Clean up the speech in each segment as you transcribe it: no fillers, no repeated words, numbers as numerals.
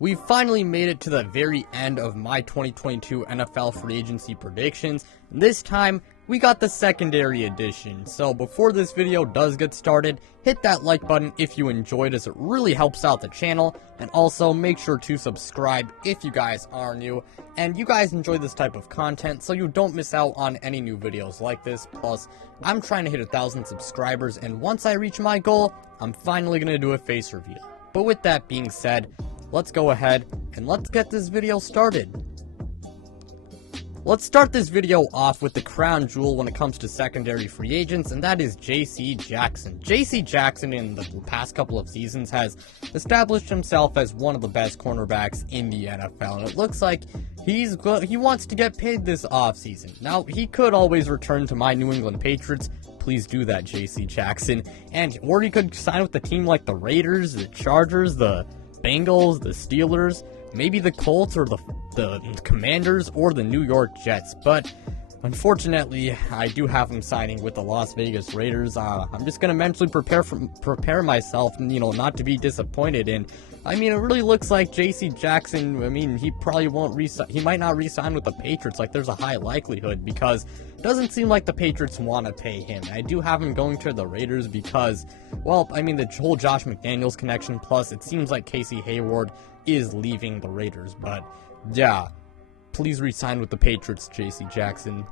We finally made it to the very end of my 2022 NFL free agency predictions. This time, we got the secondary edition. So before this video does get started, hit that like button if you enjoyed, as it really helps out the channel. And also make sure to subscribe if you guys are new and you guys enjoy this type of content, so you don't miss out on any new videos like this. Plus, I'm trying to hit 1,000 subscribers, and once I reach my goal, I'm finally going to do a face reveal. But with that being said, let's go ahead and let's get this video started. Let's start this video off with the crown jewel when it comes to secondary free agents, and that is J.C. Jackson. J.C. Jackson in the past couple of seasons has established himself as one of the best cornerbacks in the NFL, and it looks like he wants to get paid this offseason. Now, he could always return to my New England Patriots. Please do that, J.C. Jackson. Or he could sign with a team like the Raiders, the Chargers, the Bengals, the Steelers, maybe the Colts or the Commanders or the New York Jets. But unfortunately, I do have him signing with the Las Vegas Raiders. I'm just gonna mentally prepare myself, not to be disappointed. And I mean, it really looks like J.C. Jackson, he probably won't he might not re-sign with the Patriots. Like, there's a high likelihood, because it doesn't seem like the Patriots want to pay him. I do have him going to the Raiders because, well, the whole Josh McDaniels connection, plus it seems like Casey Hayward is leaving the Raiders. But yeah, please re-sign with the Patriots, J.C. Jackson.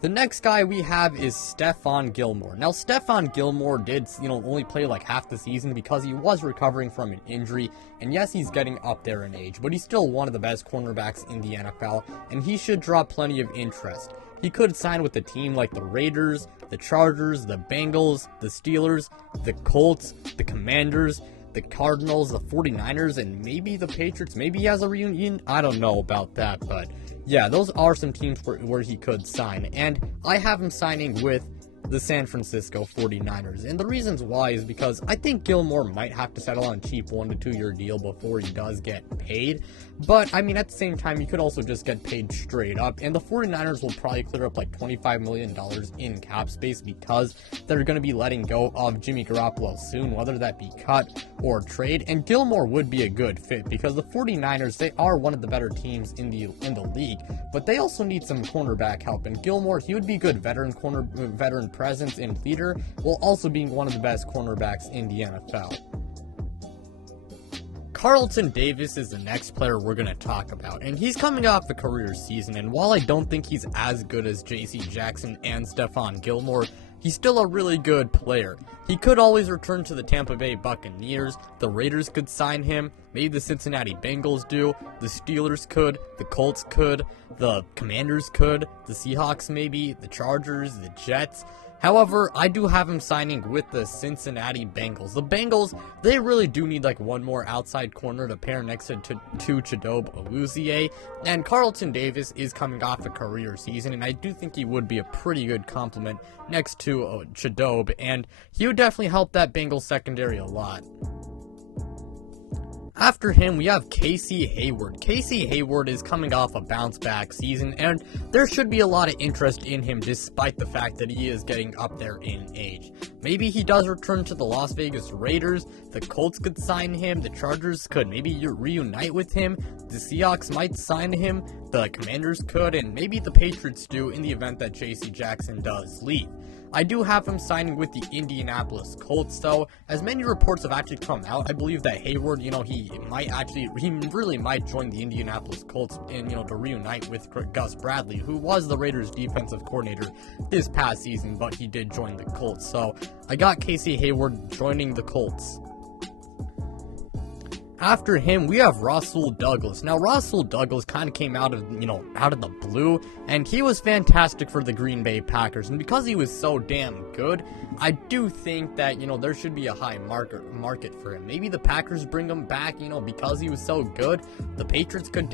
The next guy we have is Stephon Gilmore. Now, Stephon Gilmore did, only play like half the season because he was recovering from an injury. And yes, he's getting up there in age, but he's still one of the best cornerbacks in the NFL, and he should draw plenty of interest. He could sign with a team like the Raiders, the Chargers, the Bengals, the Steelers, the Colts, the Commanders, the Cardinals, the 49ers, and maybe the Patriots. Maybe he has a reunion. I don't know about that, but yeah, those are some teams where he could sign. And I have him signing with the San Francisco 49ers. And the reasons why is because I think Gilmore might have to settle on a cheap 1 to 2 year deal before he does get paid. But, at the same time, he could also just get paid straight up. And the 49ers will probably clear up like $25 million in cap space, because they're going to be letting go of Jimmy Garoppolo soon, whether that be cut or trade. And Gilmore would be a good fit, because the 49ers, they are one of the better teams in the league, but they also need some cornerback help. And Gilmore, he would be good veteran presence and leader, while also being one of the best cornerbacks in the NFL. Carlton Davis is the next player we're going to talk about, and he's coming off a career season, and while I don't think he's as good as J.C. Jackson and Stephon Gilmore, he's still a really good player. He could always return to the Tampa Bay Buccaneers, the Raiders could sign him, maybe the Cincinnati Bengals do, the Steelers could, the Colts could, the Commanders could, the Seahawks maybe, the Chargers, the Jets. However, I do have him signing with the Cincinnati Bengals. The Bengals, they really do need like one more outside corner to pair next to Chidobe Awuzie, and Carlton Davis is coming off a career season, and I do think he would be a pretty good complement next to Chidobe, and he would definitely help that Bengals secondary a lot. After him, we have Casey Hayward. Casey Hayward is coming off a bounce-back season, and there should be a lot of interest in him despite the fact that he is getting up there in age. Maybe he does return to the Las Vegas Raiders, the Colts could sign him, the Chargers could maybe reunite with him, the Seahawks might sign him, the Commanders could, and maybe the Patriots do in the event that J.C. Jackson does leave. I do have him signing with the Indianapolis Colts, though. As many reports have actually come out, I believe that Hayward, he really might join the Indianapolis Colts and, to reunite with Gus Bradley, who was the Raiders defensive coordinator this past season, but he did join the Colts. So I got Casey Hayward joining the Colts. After him, we have Rasul Douglas. Now, Rasul Douglas kind of came out of the blue, and he was fantastic for the Green Bay Packers. And because he was so damn good, I do think that, there should be a high market for him. Maybe the Packers bring him back, because he was so good. The Patriots could,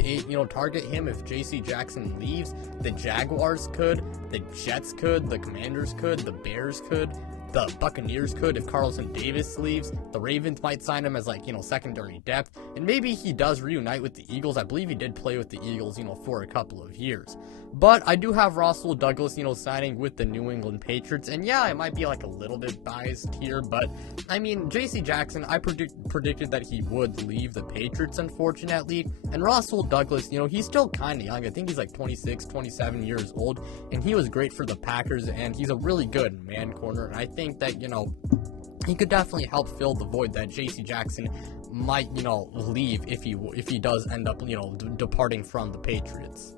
target him if J.C. Jackson leaves. The Jaguars could, the Jets could, the Commanders could, the Bears could. The Buccaneers could if Carlton Davis leaves. The Ravens might sign him as, like, secondary depth. And maybe he does reunite with the Eagles. I believe he did play with the Eagles, for a couple of years. But I do have Rasul Douglas, signing with the New England Patriots. And yeah, I might be, like, a little bit biased here. But, I mean, J.C. Jackson, I predicted that he would leave the Patriots, unfortunately. And Rasul Douglas, he's still kind of young. I think he's, like, 26, 27 years old. And he was great for the Packers. And he's a really good man corner. And I think that, he could definitely help fill the void that J.C. Jackson might, leave if he does end up, departing from the Patriots.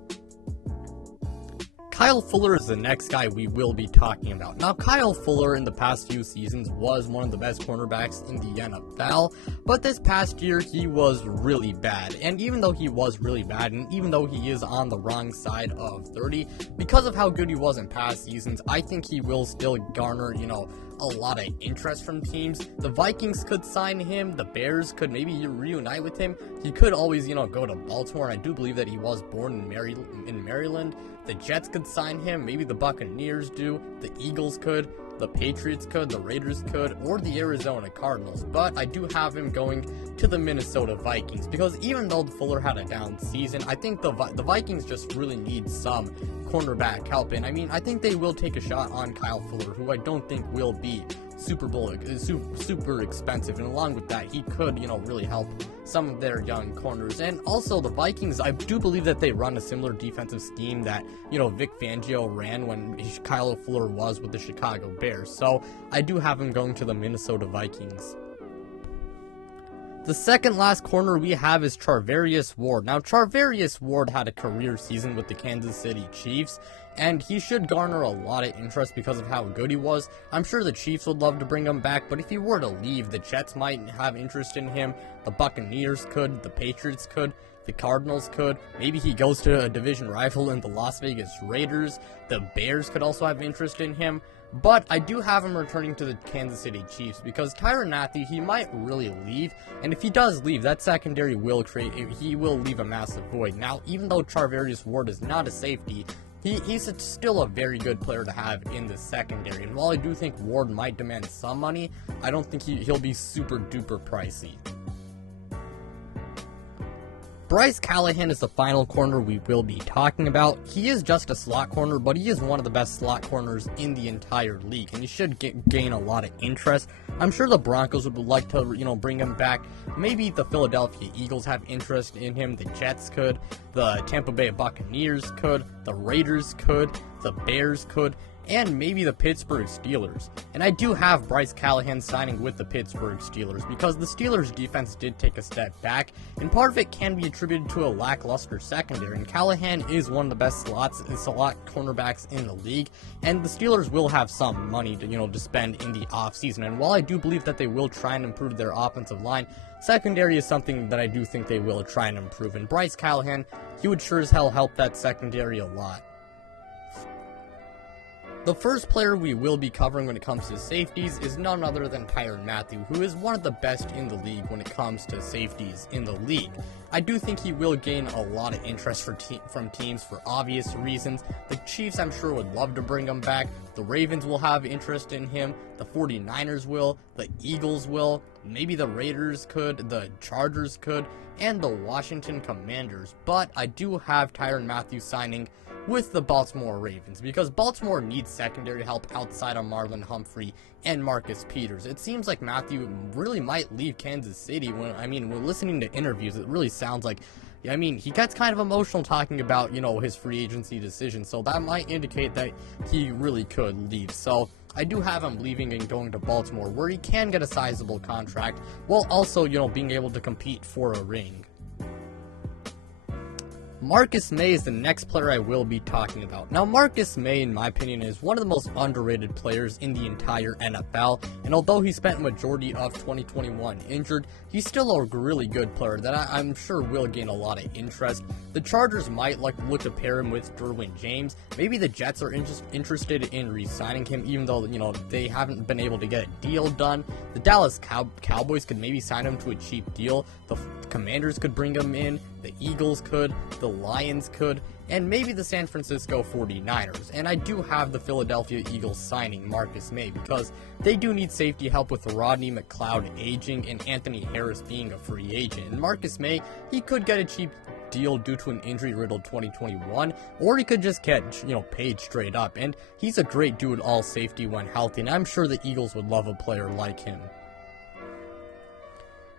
Kyle Fuller is the next guy we will be talking about. Now, Kyle Fuller in the past few seasons was one of the best cornerbacks in the NFL, but this past year he was really bad. And even though he was really bad, and even though he is on the wrong side of 30, because of how good he was in past seasons, I think he will still garner, a lot of interest from teams. The Vikings could sign him, the Bears could maybe reunite with him. He could always, go to Baltimore. I do believe that he was born in Maryland. The Jets could sign him, maybe the Buccaneers do, the Eagles could, the Patriots could, the Raiders could, or the Arizona Cardinals. But I do have him going to the Minnesota Vikings, because even though Fuller had a down season, I think the Vikings just really need some cornerback help. And I mean, I think they will take a shot on Kyle Fuller, who I don't think will be super expensive, and along with that, he could, really help some of their young corners. And also the Vikings, I do believe that they run a similar defensive scheme that, Vic Fangio ran when Kyle Fuller was with the Chicago Bears. So I do have him going to the Minnesota Vikings. The second last corner we have is Charvarius Ward. Now, Charvarius Ward had a career season with the Kansas City Chiefs, and he should garner a lot of interest because of how good he was. I'm sure the Chiefs would love to bring him back, but if he were to leave, the Jets might have interest in him, the Buccaneers could, the Patriots could, the Cardinals could, maybe he goes to a division rival in the Las Vegas Raiders, the Bears could also have interest in him. But I do have him returning to the Kansas City Chiefs, because Tyrann Mathieu, he might really leave, and if he does leave, that secondary will he will leave a massive void. Now, even though Charvarius Ward is not a safety, he's still a very good player to have in the secondary, and while I do think Ward might demand some money, I don't think he'll be super duper pricey. Bryce Callahan is the final corner we will be talking about. He is just a slot corner, but he is one of the best slot corners in the entire league, and he should gain a lot of interest. I'm sure the Broncos would like to, bring him back. Maybe the Philadelphia Eagles have interest in him. The Jets could, the Tampa Bay Buccaneers could, the Raiders could, the Bears could, and maybe the Pittsburgh Steelers. And I do have Bryce Callahan signing with the Pittsburgh Steelers, because the Steelers' defense did take a step back, and part of it can be attributed to a lackluster secondary, and Callahan is one of the best slot cornerbacks in the league, and the Steelers will have some money to spend in the offseason. And while I do believe that they will try and improve their offensive line, secondary is something that I do think they will try and improve, and Bryce Callahan, he would sure as hell help that secondary a lot. The first player we will be covering when it comes to safeties is none other than Tyrann Mathieu, who is one of the best in the league when it comes to safeties in the league. I do think he will gain a lot of interest from teams for obvious reasons. The Chiefs, I'm sure, would love to bring him back. The Ravens will have interest in him. The 49ers will. The Eagles will. Maybe the Raiders could. The Chargers could. And the Washington Commanders. But I do have Tyrann Mathieu signing with the Baltimore Ravens, because Baltimore needs secondary help outside of Marlon Humphrey and Marcus Peters. It seems like Mathieu really might leave Kansas City. When listening to interviews, it really sounds like, he gets kind of emotional talking about, his free agency decision, so that might indicate that he really could leave. So I do have him leaving and going to Baltimore, where he can get a sizable contract, while also, being able to compete for a ring. Marcus Maye is the next player I will be talking about. Now, Marcus Maye, in my opinion, is one of the most underrated players in the entire NFL, and although he spent a majority of 2021 injured, he's still a really good player that I'm sure will gain a lot of interest. The Chargers might look to pair him with Derwin James. Maybe the Jets are interested in re-signing him, even though, they haven't been able to get a deal done. The Dallas Cowboys could maybe sign him to a cheap deal. The Commanders could bring him in. The Eagles could. The Lions could, and maybe the San Francisco 49ers. And I do have the Philadelphia Eagles signing Marcus May because they do need safety help with Rodney McLeod aging and Anthony Harris being a free agent. And Marcus May, he could get a cheap deal due to an injury-riddled 2021, or he could just get, paid straight up. And he's a great dude all safety when healthy, and I'm sure the Eagles would love a player like him.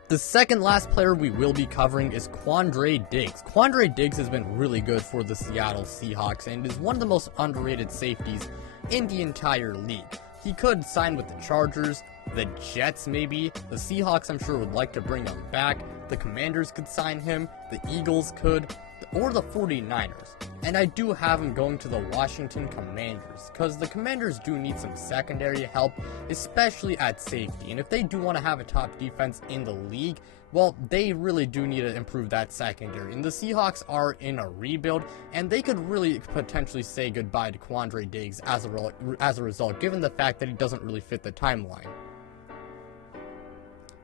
The second last player we will be covering is Quandre Diggs. Quandre Diggs has been really good for the Seattle Seahawks and is one of the most underrated safeties in the entire league. He could sign with the Chargers, the Jets maybe, the Seahawks I'm sure would like to bring him back, the Commanders could sign him, the Eagles could, or the 49ers. And I do have him going to the Washington Commanders, because the Commanders do need some secondary help, especially at safety. And if they do want to have a top defense in the league, well, they really do need to improve that secondary. And the Seahawks are in a rebuild, and they could really potentially say goodbye to Quandre Diggs as a result, given the fact that he doesn't really fit the timeline.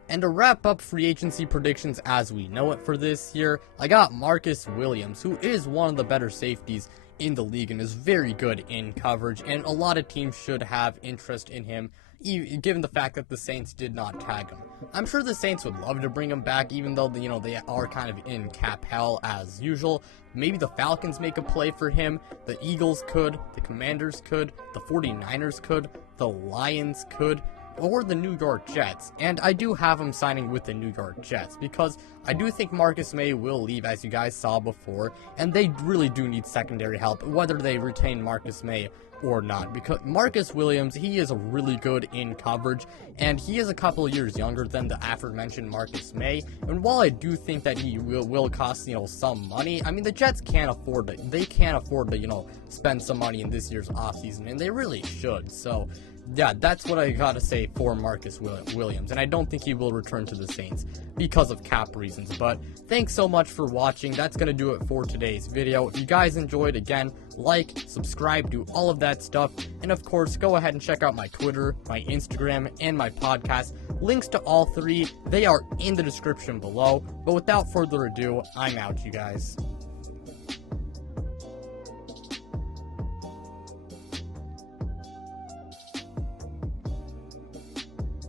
And to wrap up free agency predictions as we know it for this year, I got Marcus Williams, who is one of the better safeties in the league and is very good in coverage, and a lot of teams should have interest in him, given the fact that the Saints did not tag him. I'm sure the Saints would love to bring him back, even though they are kind of in cap hell as usual. Maybe the Falcons make a play for him, the Eagles could, the Commanders could, the 49ers could, the Lions could, or the New York Jets. And I do have him signing with the New York Jets because I do think Marcus May will leave, as you guys saw before, and they really do need secondary help, whether they retain Marcus May or not, because Marcus Williams, he is really good in coverage, and he is a couple of years younger than the aforementioned Marcus May. And while I do think that he will cost some money, I mean, the Jets can't afford it. They can't afford to spend some money in this year's offseason, and they really should. So yeah, that's what I gotta say for Marcus Williams, and I don't think he will return to the Saints because of cap reasons. But thanks so much for watching. That's gonna do it for today's video. If you guys enjoyed, again, like, subscribe, do all of that stuff, and of course, go ahead and check out my Twitter, my Instagram, and my podcast. Links to all three, they are in the description below. But without further ado, I'm out, you guys.